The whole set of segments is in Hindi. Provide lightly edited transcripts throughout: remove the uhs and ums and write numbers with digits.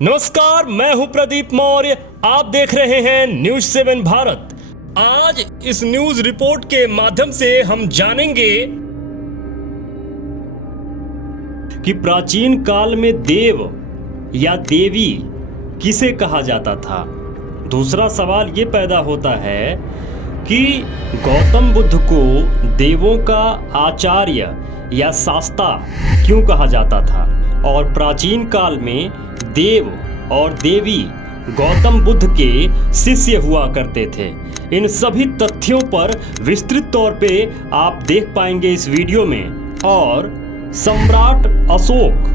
नमस्कार, मैं हूं प्रदीप मौर्य। आप देख रहे हैं न्यूज 7 भारत। आज इस न्यूज रिपोर्ट के माध्यम से हम जानेंगे कि प्राचीन काल में देव या देवी किसे कहा जाता था। दूसरा सवाल ये पैदा होता है कि गौतम बुद्ध को देवों का आचार्य या शास्ता क्यों कहा जाता था, और प्राचीन काल में देव और देवी गौतम बुद्ध के शिष्य हुआ करते थे। इन सभी तथ्यों पर विस्तृत तौर पे आप देख पाएंगे इस वीडियो में। और सम्राट अशोक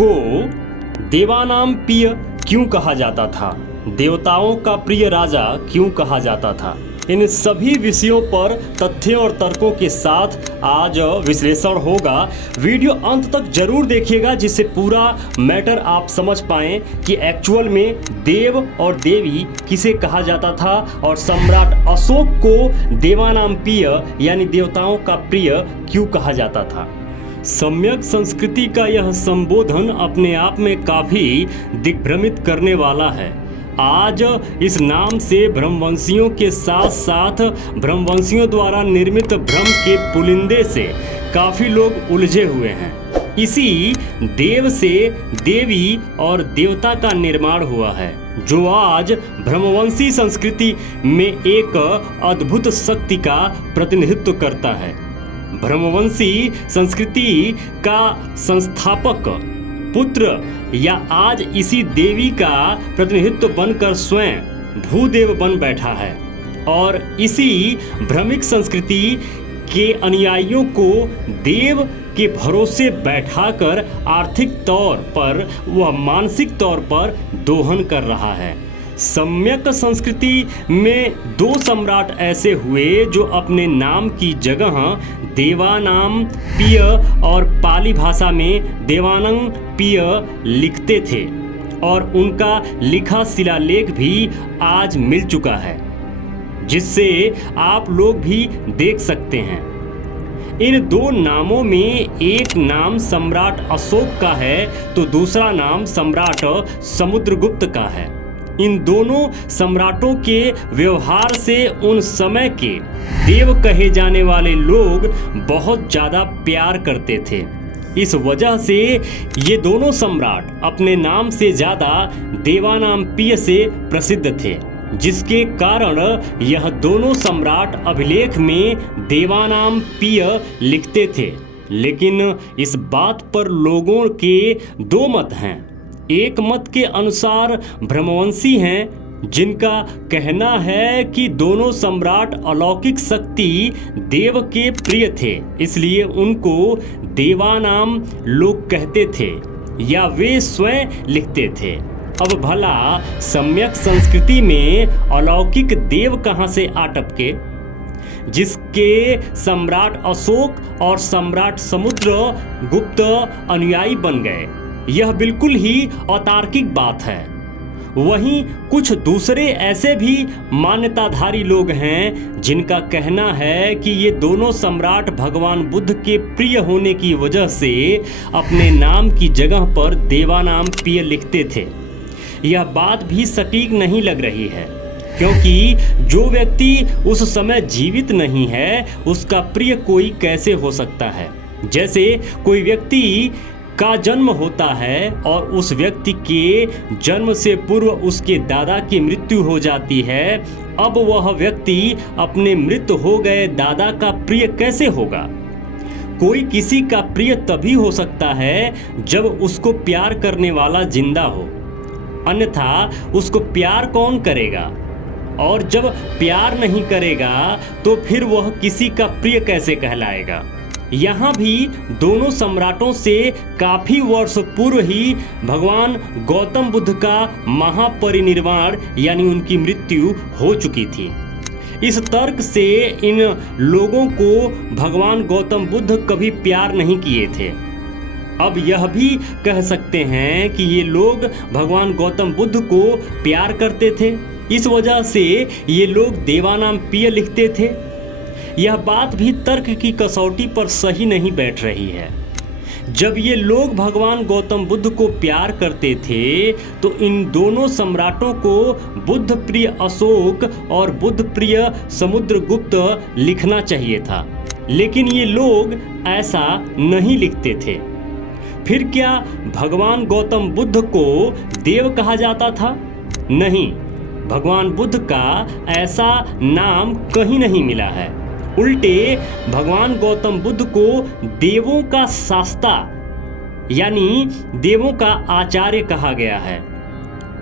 को देवानाम प्रिय क्यों कहा जाता था, देवताओं का प्रिय राजा क्यों कहा जाता था, इन सभी विषयों पर तथ्यों और तर्कों के साथ आज विश्लेषण होगा। वीडियो अंत तक जरूर देखिएगा, जिससे पूरा मैटर आप समझ पाएं कि एक्चुअल में देव और देवी किसे कहा जाता था और सम्राट अशोक को देवानाम प्रिय यानी देवताओं का प्रिय क्यों कहा जाता था। सम्यक संस्कृति का यह संबोधन अपने आप में काफ़ी दिग्भ्रमित करने वाला है। आज इस नाम से ब्रह्मवंशियों के साथ साथ ब्रह्मवंशियों द्वारा निर्मित भ्रम के पुलिंदे से काफ़ी लोग उलझे हुए हैं। इसी देव से देवी और देवता का निर्माण हुआ है, जो आज ब्रह्मवंशी संस्कृति में एक अद्भुत शक्ति का प्रतिनिधित्व करता है। ब्रह्मवंशी संस्कृति का संस्थापक पुत्र या आज इसी देवी का प्रतिनिधित्व बनकर स्वयं भूदेव बन बैठा है, और इसी भ्रमिक संस्कृति के अनुयायियों को देव के भरोसे बैठाकर आर्थिक तौर पर व मानसिक तौर पर दोहन कर रहा है। सम्यक संस्कृति में दो सम्राट ऐसे हुए जो अपने नाम की जगह देवानाम प्रिय और पाली भाषा में देवानंग प्रिय लिखते थे, और उनका लिखा शिलालेख भी आज मिल चुका है, जिससे आप लोग भी देख सकते हैं। इन दो नामों में एक नाम सम्राट अशोक का है तो दूसरा नाम सम्राट समुद्रगुप्त का है। इन दोनों सम्राटों के व्यवहार से उन समय के देव कहे जाने वाले लोग बहुत ज़्यादा प्यार करते थे। इस वजह से ये दोनों सम्राट अपने नाम से ज़्यादा देवानाम प्रिय से प्रसिद्ध थे, जिसके कारण यह दोनों सम्राट अभिलेख में देवानाम प्रिय लिखते थे। लेकिन इस बात पर लोगों के दो मत हैं। एक मत के अनुसार ब्रह्मवंशी हैं, जिनका कहना है कि दोनों सम्राट अलौकिक शक्ति देव के प्रिय थे, इसलिए उनको देवानाम लोग कहते थे या वे स्वयं लिखते थे। अब भला सम्यक संस्कृति में अलौकिक देव कहाँ से आ टपके, जिसके सम्राट अशोक और सम्राट समुद्रगुप्त अनुयायी बन गए। यह बिल्कुल ही अतार्किक बात है। वहीं कुछ दूसरे ऐसे भी मान्यताधारी लोग हैं जिनका कहना है कि ये दोनों सम्राट भगवान बुद्ध के प्रिय होने की वजह से अपने नाम की जगह पर देवानाम प्रिय लिखते थे। यह बात भी सटीक नहीं लग रही है, क्योंकि जो व्यक्ति उस समय जीवित नहीं है उसका प्रिय कोई कैसे हो सकता है। जैसे कोई व्यक्ति का जन्म होता है और उस व्यक्ति के जन्म से पूर्व उसके दादा की मृत्यु हो जाती है, अब वह व्यक्ति अपने मृत हो गए दादा का प्रिय कैसे होगा। कोई किसी का प्रिय तभी हो सकता है जब उसको प्यार करने वाला जिंदा हो, अन्यथा उसको प्यार कौन करेगा। और जब प्यार नहीं करेगा तो फिर वह किसी का प्रिय कैसे कहलाएगा। यहाँ भी दोनों सम्राटों से काफ़ी वर्ष पूर्व ही भगवान गौतम बुद्ध का महापरिनिर्वाण यानी उनकी मृत्यु हो चुकी थी। इस तर्क से इन लोगों को भगवान गौतम बुद्ध कभी प्यार नहीं किए थे। अब यह भी कह सकते हैं कि ये लोग भगवान गौतम बुद्ध को प्यार करते थे, इस वजह से ये लोग देवानाम प्रिय लिखते थे। यह बात भी तर्क की कसौटी पर सही नहीं बैठ रही है, जब ये लोग भगवान गौतम बुद्ध को प्यार करते थे तो इन दोनों सम्राटों को बुद्ध प्रिय अशोक और बुद्ध प्रिय समुद्रगुप्त लिखना चाहिए था, लेकिन ये लोग ऐसा नहीं लिखते थे। फिर क्या भगवान गौतम बुद्ध को देव कहा जाता था? नहीं, भगवान बुद्ध का ऐसा नाम कहीं नहीं मिला है। उल्टे भगवान गौतम बुद्ध को देवों का शास्ता यानी देवों का आचार्य कहा गया है,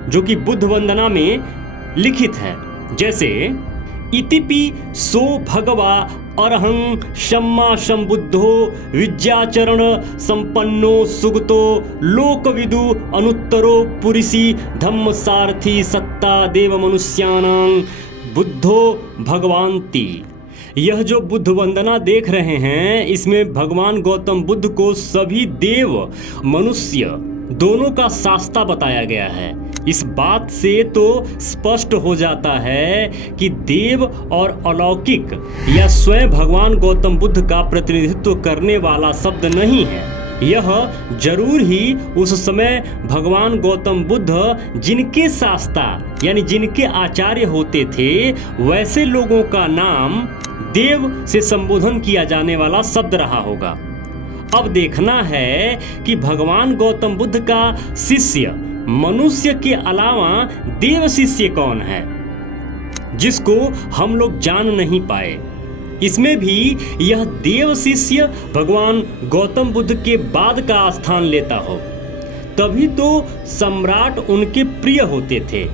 जो कि बुद्ध वंदना में लिखित है। जैसे इतिपि सो भगवा अरहं सम्मा संबुद्धो विद्याचरण संपन्नो सुगतो लोकविदु अनुत्तरो पुरिसी धम्म सारथी सत्ता देव मनुष्यानां बुद्धो भगवान्ति। यह जो बुद्ध वंदना देख रहे हैं, इसमें भगवान गौतम बुद्ध को सभी देव मनुष्य दोनों का शास्ता बताया गया है। इस बात से तो स्पष्ट हो जाता है कि देव और अलौकिक या स्वयं भगवान गौतम बुद्ध का प्रतिनिधित्व करने वाला शब्द नहीं है। यह जरूर ही उस समय भगवान गौतम बुद्ध जिनके शास्ता यानी जिनके आचार्य होते थे, वैसे लोगों का नाम देव से संबोधन किया जाने वाला शब्द रहा होगा। अब देखना है कि भगवान गौतम बुद्ध का शिष्य मनुष्य के अलावा देव शिष्य कौन है, जिसको हम लोग जान नहीं पाए। इसमें भी यह देव शिष्य भगवान गौतम बुद्ध के बाद का स्थान लेता हो, तभी तो सम्राट उनके प्रिय होते थे।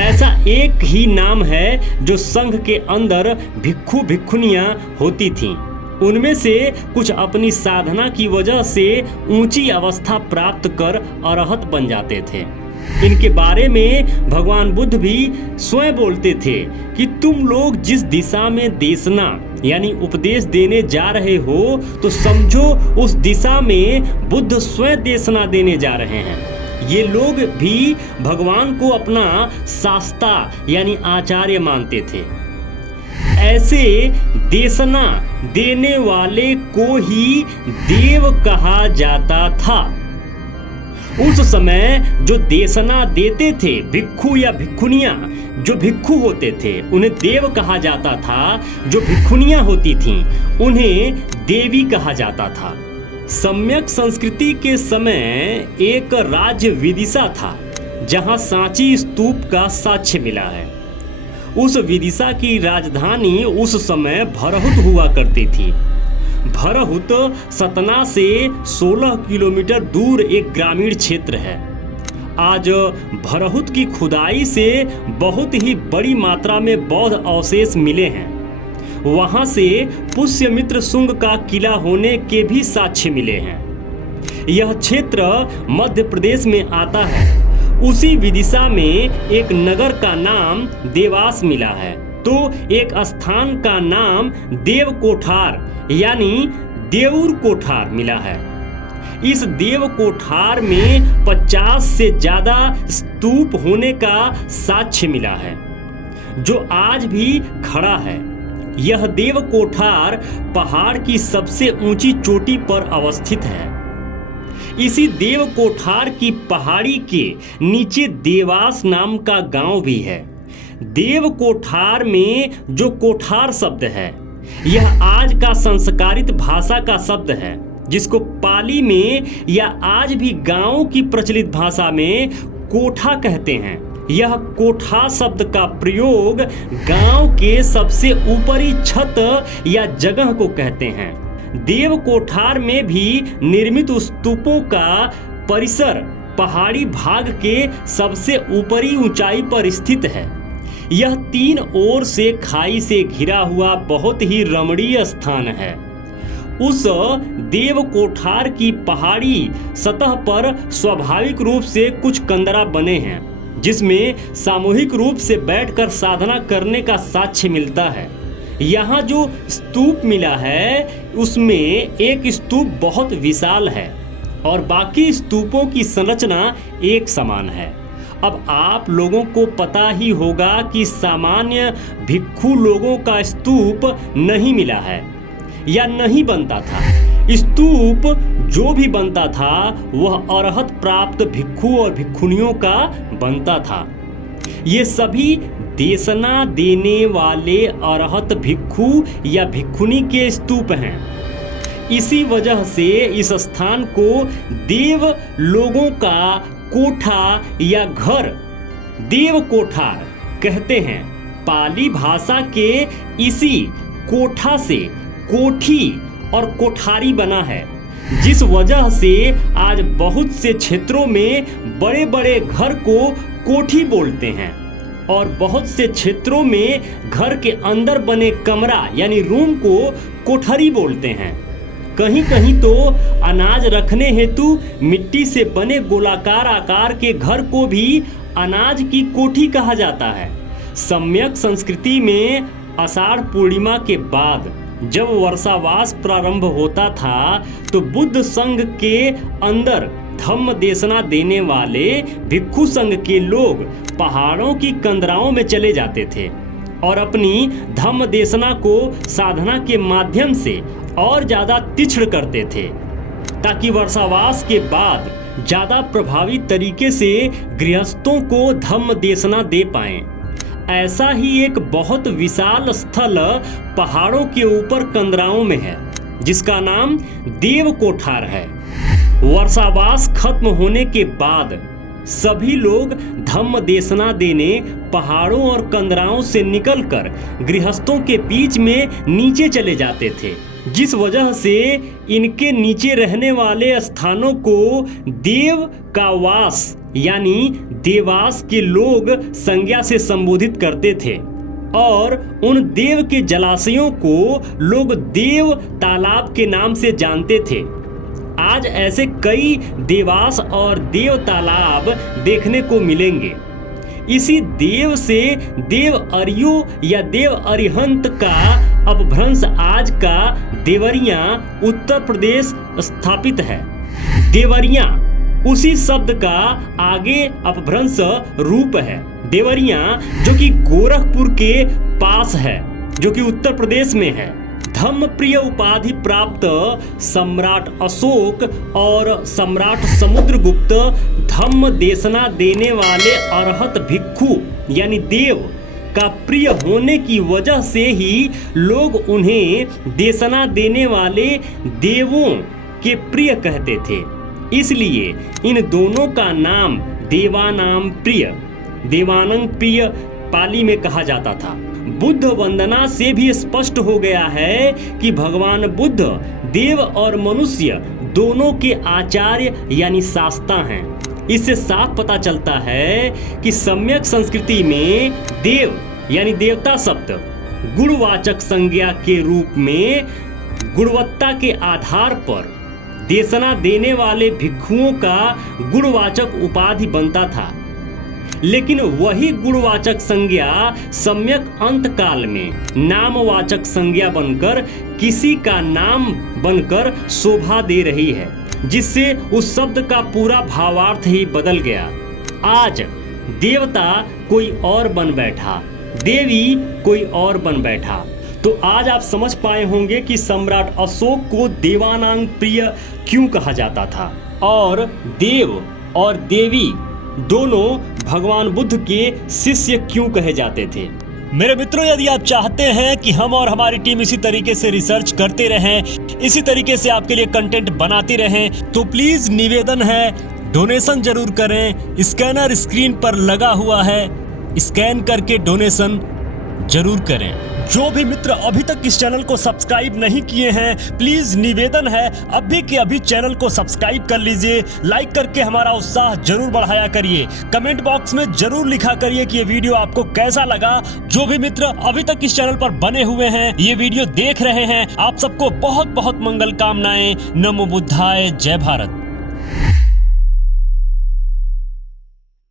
ऐसा एक ही नाम है जो संघ के अंदर भिक्षु भिक्षुनियां होती थीं। उनमें से कुछ अपनी साधना की वजह से ऊंची अवस्था प्राप्त कर अरहत बन जाते थे। इनके बारे में भगवान बुद्ध भी स्वयं बोलते थे कि तुम लोग जिस दिशा में देशना यानी उपदेश देने जा रहे हो, तो समझो उस दिशा में बुद्ध स्वयं देशना देने जा रहे हैं। ये लोग भी भगवान को अपना शास्ता यानी आचार्य मानते थे। ऐसे देशना देने वाले को ही देव कहा जाता था। उस समय जो देशना देते थे भिक्षु या भिक्षुनियां, जो भिक्षु होते थे उन्हें देव कहा जाता था, जो भिक्षुनियां होती थीं उन्हें देवी कहा जाता था। सम्यक संस्कृति के समय एक राज्य विदिशा था जहां सांची स्तूप का साक्ष्य मिला है। उस विदिशा की राजधानी उस समय भरहुत हुआ करती थी। भरहुत सतना से 16 किलोमीटर दूर एक ग्रामीण क्षेत्र है। आज भरहुत की खुदाई से बहुत ही बड़ी मात्रा में बौद्ध अवशेष मिले हैं। वहां से पुष्यमित्र शुंग का किला होने के भी साक्ष्य मिले हैं। यह क्षेत्र मध्य प्रदेश में आता है। उसी विदिशा में एक नगर का नाम देवास मिला है, तो एक स्थान का नाम देव कोठार यानी देऊर कोठार मिला है। इस देव कोठार में 50 से ज्यादा स्तूप होने का साक्ष्य मिला है, जो आज भी खड़ा है। यह देव कोठार पहाड़ की सबसे ऊंची चोटी पर अवस्थित है। इसी देव कोठार की पहाड़ी के नीचे देवास नाम का गांव भी है। देव कोठार में जो कोठार शब्द है, यह आज का संस्कारित भाषा का शब्द है, जिसको पाली में या आज भी गांव की प्रचलित भाषा में कोठा कहते हैं। यह कोठा शब्द का प्रयोग गांव के सबसे ऊपरी छत या जगह को कहते हैं। देव कोठार में भी निर्मित स्तूपों का परिसर पहाड़ी भाग के सबसे ऊपरी ऊंचाई पर स्थित है। यह 3 ओर से खाई से घिरा हुआ बहुत ही रमणीय स्थान है। उस देव कोठार की पहाड़ी सतह पर स्वाभाविक रूप से कुछ कंदरा बने हैं, जिसमें सामूहिक रूप से बैठकर साधना करने का साक्ष्य मिलता है। यहाँ जो स्तूप मिला है, उसमें एक स्तूप बहुत विशाल है और बाकी स्तूपों की संरचना एक समान है। अब आप लोगों को पता ही होगा कि सामान्य भिक्षु लोगों का स्तूप नहीं मिला है या नहीं बनता था। स्तूप जो भी बनता था वह अरहत प्राप्त भिक्षु और भिक्षुनियों का बनता था। ये सभी देशना देने वाले अरहत भिक्षु या भिक्षुनी के स्तूप हैं। इसी वजह से इस स्थान को देव लोगों का कोठा या घर देव कोठार कहते हैं। पाली भाषा के इसी कोठा से कोठी और कोठारी बना है, जिस वजह से आज बहुत से क्षेत्रों में बड़े बड़े घर को कोठी बोलते हैं और बहुत से क्षेत्रों में घर के अंदर बने कमरा यानी रूम को कोठरी बोलते हैं। कहीं कहीं तो अनाज रखने हेतु मिट्टी से बने गोलाकार आकार के घर को भी अनाज की कोठी कहा जाता है। सम्यक संस्कृति में आषाढ़ पूर्णिमा के बाद जब वर्षावास प्रारंभ होता था तो बुद्ध संघ के अंदर धम्म देशना देने वाले भिक्षु संघ के लोग पहाड़ों की कंदराओं में चले जाते थे और अपनी धम्म देशना को साधना के माध्यम से और ज़्यादा तीक्ष्ण करते थे, ताकि वर्षावास के बाद ज़्यादा प्रभावी तरीके से गृहस्थों को धम्म देशना दे पाएं। ऐसा ही एक बहुत विशाल स्थल पहाड़ों के ऊपर कंदराओं में है, जिसका नाम देव कोठार है। वर्षावास खत्म होने के बाद सभी लोग धम्म देशना देने पहाड़ों और कंदराओं से निकलकर गृहस्थों के बीच में नीचे चले जाते थे, जिस वजह से इनके नीचे रहने वाले स्थानों को देव का वास यानी देवास के लोग संज्ञा से संबोधित करते थे और उन देव के जलाशयों को लोग देव तालाब के नाम से जानते थे। आज ऐसे कई देवास और देव तालाब देखने को मिलेंगे। इसी देव से देव अरियो या देव अरिहंत का अपभ्रंश आज का देवरिया उत्तर प्रदेश स्थापित है। देवरिया उसी शब्द का आगे अपभ्रंश रूप है। देवरिया जो कि गोरखपुर के पास है, जो कि उत्तर प्रदेश में है। धम्म प्रिय उपाधि प्राप्त सम्राट अशोक और सम्राट समुद्रगुप्त धम्म देशना देने वाले अरहत भिक्षु यानी देव का प्रिय होने की वजह से ही लोग उन्हें देशना देने वाले देवों के प्रिय कहते थे। इसलिए इन दोनों का नाम देवानाम प्रिय, देवानंग प्रिय पाली में कहा जाता था। बुद्ध वंदना से भी स्पष्ट हो गया है कि भगवान बुद्ध देव और मनुष्य दोनों के आचार्य यानी शास्ता हैं। इससे साफ पता चलता है कि सम्यक संस्कृति में देव यानी देवता शब्द गुणवाचक संज्ञा के रूप में गुणवत्ता के आधार पर देशना देने वाले भिक्षुओं का गुणवाचक उपाधि बनता था। लेकिन वही गुणवाचक संज्ञा सम्यक अंत काल में नामवाचक संज्ञा बनकर किसी का नाम बनकर शोभा दे रही है, जिससे उस शब्द का पूरा भावार्थ ही बदल गया। आज देवता कोई और बन बैठा, देवी कोई और बन बैठा। तो आज आप समझ पाए होंगे कि सम्राट अशोक को देवानांग प्रिय क्यों कहा जाता था और देव और देवी दोनों भगवान बुद्ध के शिष्य क्यों कहे जाते थे। मेरे मित्रों, यदि आप चाहते हैं कि हम और हमारी टीम इसी तरीके से रिसर्च करते रहें, इसी तरीके से आपके लिए कंटेंट बनाती रहें, तो प्लीज निवेदन है डोनेशन जरूर करें। स्कैनर स्क्रीन पर लगा हुआ है, स्कैन करके डोनेशन जरूर करें। जो भी मित्र अभी तक इस चैनल को सब्सक्राइब नहीं किए हैं, प्लीज निवेदन है अभी के अभी चैनल को सब्सक्राइब कर लीजिए। लाइक करके हमारा उत्साह जरूर बढ़ाया करिए। कमेंट बॉक्स में जरूर लिखा करिए कि ये वीडियो आपको कैसा लगा। जो भी मित्र अभी तक इस चैनल पर बने हुए हैं, ये वीडियो देख रहे हैं, आप सबको बहुत बहुत मंगल कामनाएं। नमो बुद्धाय, जय भारत।